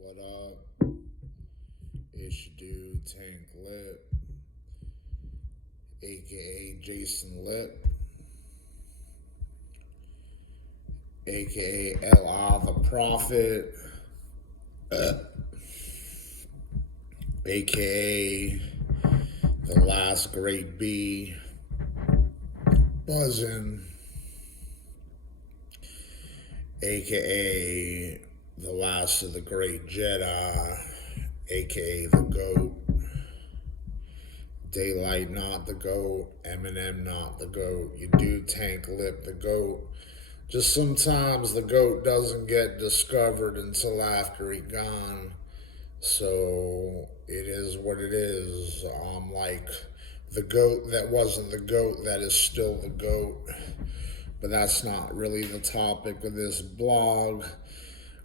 What up? It's your dude Tank Lipp, aka Jason Lipp, aka L.I. the Prophet, aka the last great bee, buzzing, aka the last of the great Jedi, aka the GOAT. Daylight not the GOAT, Eminem not the GOAT, you do Tank Lipp the GOAT. Just sometimes the GOAT doesn't get discovered until after he gone. So it is what it is. Like the GOAT that wasn't the GOAT that is still the GOAT. But that's not really the topic of this blog.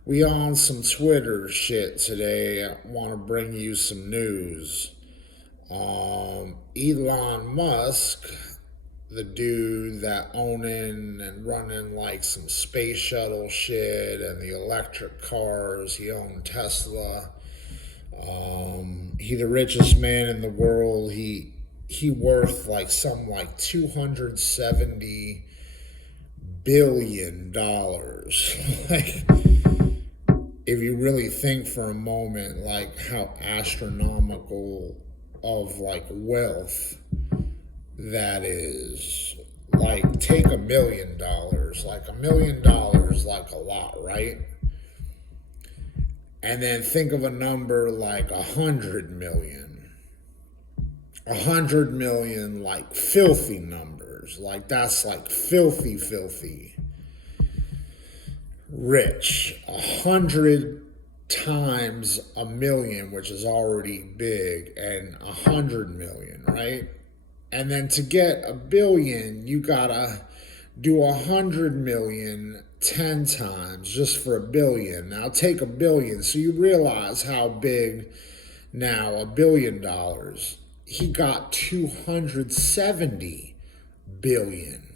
We on some Twitter shit today. I want to bring you some news. Elon Musk, the dude that owning and running like some space shuttle shit and the electric cars, he owned Tesla. He the richest man in the world. He worth like some like $270 billion. Like, if you really think for a moment, like how astronomical of like wealth that is. Like, take $1 million. Like $1 million, like a lot, right? And then think of a number like 100 million. 100 million, like filthy numbers. Like that's like filthy rich. 100 times a million, which is already big, and 100 million, right? And then to get a billion, you gotta do 100 million 10 times just for a billion. Now take a billion, so you realize how big now $1 billion. He got 270 billion.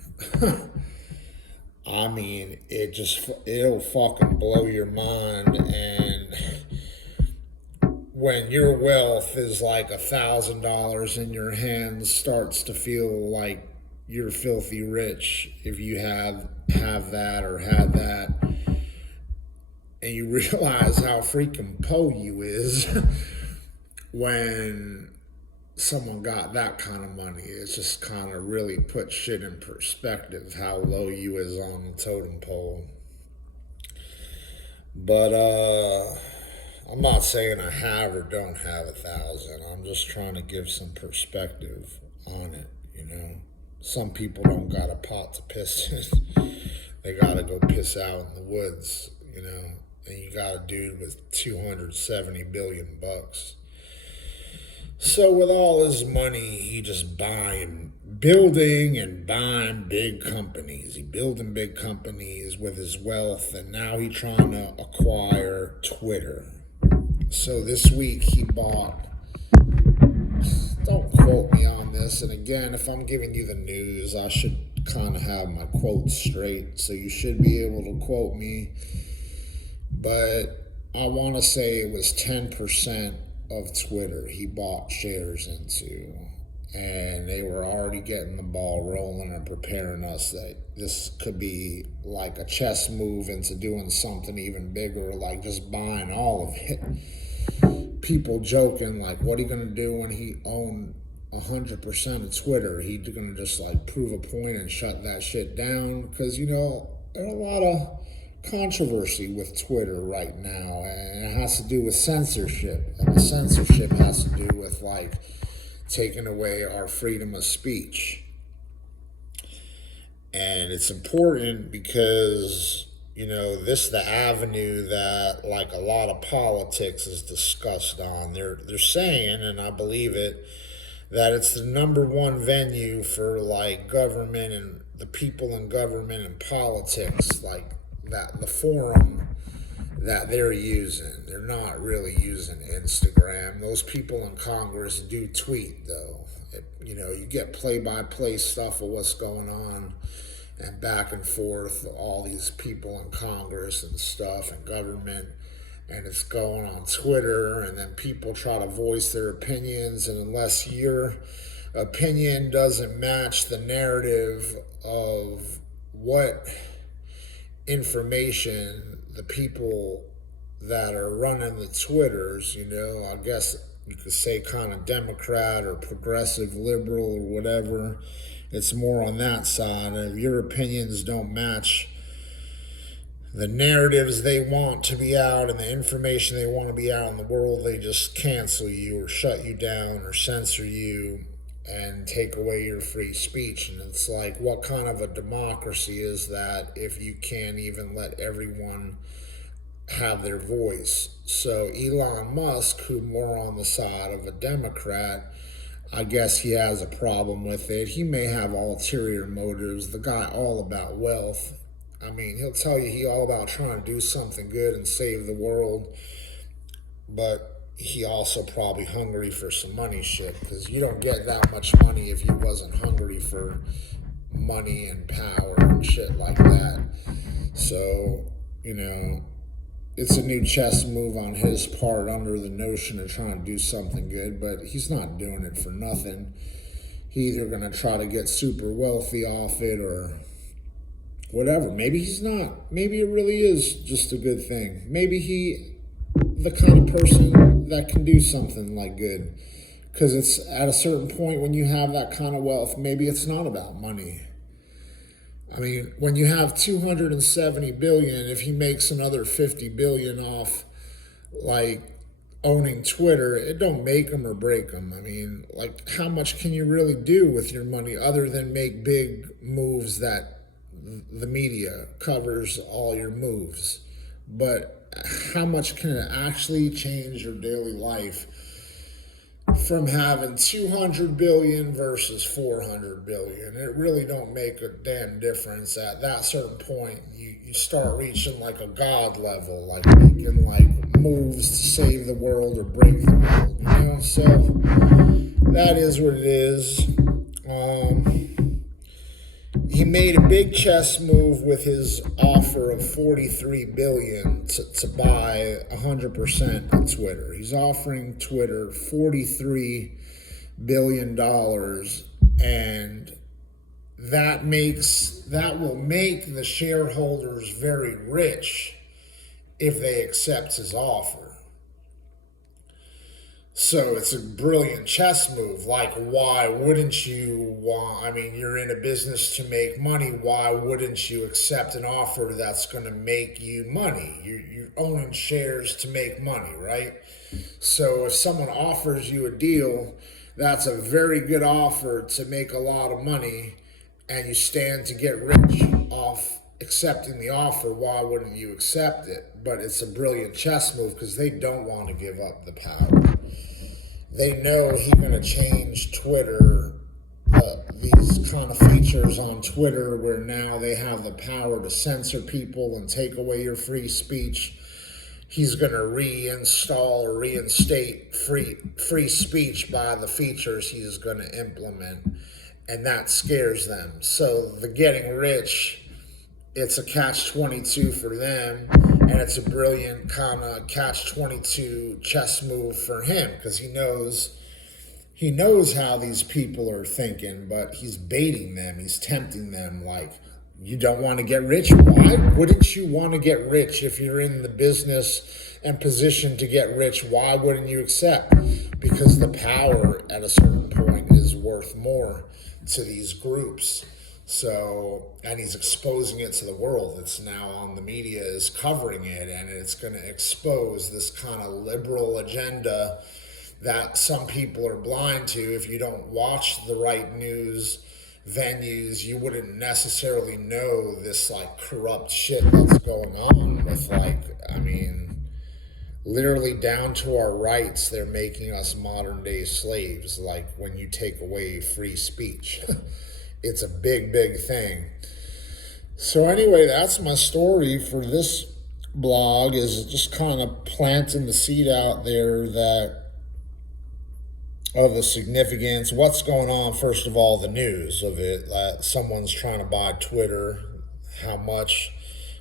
I mean, it'll fucking blow your mind. And when your wealth is like $1,000 in your hands, starts to feel like you're filthy rich if you have that or had that, and you realize how freaking po you is when someone got that kind of money. It's just kind of really put shit in perspective how low you is on the totem pole. But I'm not saying I have or don't have 1,000. I'm just trying to give some perspective on it, you know. Some people don't got a pot to piss in. They gotta go piss out in the woods, you know. And you got a dude with 270 billion bucks. So with all his money, he just building and buying big companies. He building big companies with his wealth, and now he trying to acquire Twitter. So this week he bought, don't quote me on this, and again, if I'm giving you the news, I should kind of have my quotes straight, so you should be able to quote me. But I want to say it was 10% of Twitter he bought shares into, and they were already getting the ball rolling and preparing us that this could be like a chess move into doing something even bigger, like just buying all of it. People joking like, what are you gonna do when he owned 100% of Twitter? He gonna just like prove a point and shut that shit down? Because, you know, there's a lot of controversy with Twitter right now, and it has to do with censorship, and the censorship has to do with like taking away our freedom of speech. And it's important because, you know, this is the avenue that like a lot of politics is discussed on. They're saying, and I believe it, that it's the number one venue for like government and the people in government and politics, like that the forum that they're using. They're not really using Instagram. Those people in Congress do tweet though. You know, you get play-by-play stuff of what's going on and back and forth, all these people in Congress and stuff and government. and it's going on Twitter, and then people try to voice their opinions, and unless your opinion doesn't match the narrative of what information the people that are running the Twitters, I guess you could say kind of Democrat or progressive liberal or whatever, it's more on that side. If your opinions don't match the narratives they want to be out and the information they want to be out in the world, they just cancel you or shut you down or censor you and take away your free speech. And it's like, what kind of a democracy is that if you can't even let everyone have their voice? So Elon Musk, who more on the side of a Democrat, I guess he has a problem with it. He may have ulterior motives. The guy all about wealth. I mean, he'll tell you he all about trying to do something good and save the world, but he also probably hungry for some money shit, because you don't get that much money if you wasn't hungry for money and power and shit like that. So, it's a new chess move on his part under the notion of trying to do something good, but he's not doing it for nothing. He's either going to try to get super wealthy off it or whatever. Maybe he's not. Maybe it really is just a good thing. Maybe he the kind of person that can do something like good. Because it's at a certain point when you have that kind of wealth, maybe it's not about money. I mean, when you have 270 billion, if he makes another 50 billion off, like, owning Twitter, it don't make him or break him. I mean, like, how much can you really do with your money other than make big moves that the media covers all your moves? But how much can it actually change your daily life from having 200 billion versus 400 billion? It really don't make a damn difference. At that certain point, you start reaching like a god level, like making like moves to save the world or break the world, So that is what it is. He made a big chess move with his offer of 43 billion to buy 100% of Twitter. He's offering Twitter $43 billion, and that will make the shareholders very rich if they accept his offer. So it's a brilliant chess move. Like, why wouldn't you want, I mean, you're in a business to make money. Why wouldn't you accept an offer that's going to make you money? You're owning shares to make money, right? So if someone offers you a deal, that's a very good offer to make a lot of money, and you stand to get rich off accepting the offer. Why wouldn't you accept it? But it's a brilliant chess move because they don't want to give up the power. They know he's going to change Twitter, these kind of features on Twitter where now they have the power to censor people and take away your free speech. He's going to reinstall or reinstate free speech by the features he's going to implement, and that scares them. So the getting rich, it's a catch-22 for them, and it's a brilliant kind of catch-22 chess move for him, because he knows how these people are thinking, but he's baiting them, he's tempting them. Like, you don't want to get rich? Why wouldn't you want to get rich if you're in the business and position to get rich? Why wouldn't you accept? Because the power at a certain point is worth more to these groups. So, and he's exposing it to the world. It's now on, the media is covering it, and it's going to expose this kind of liberal agenda that some people are blind to. If you don't watch the right news venues, you wouldn't necessarily know this like corrupt shit that's going on with, like, I mean, literally down to our rights. They're making us modern day slaves, like when you take away free speech. It's a big, big thing. So anyway, that's my story for this blog, is just kind of planting the seed out there that of the significance, what's going on. First of all, the news of it, that someone's trying to buy Twitter, how much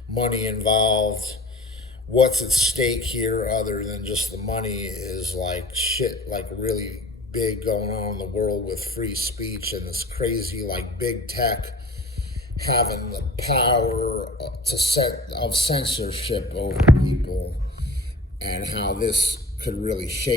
money involved, what's at stake here other than just the money is like shit, like really big going on in the world with free speech and this crazy like big tech having the power to set of censorship over people, and how this could really shake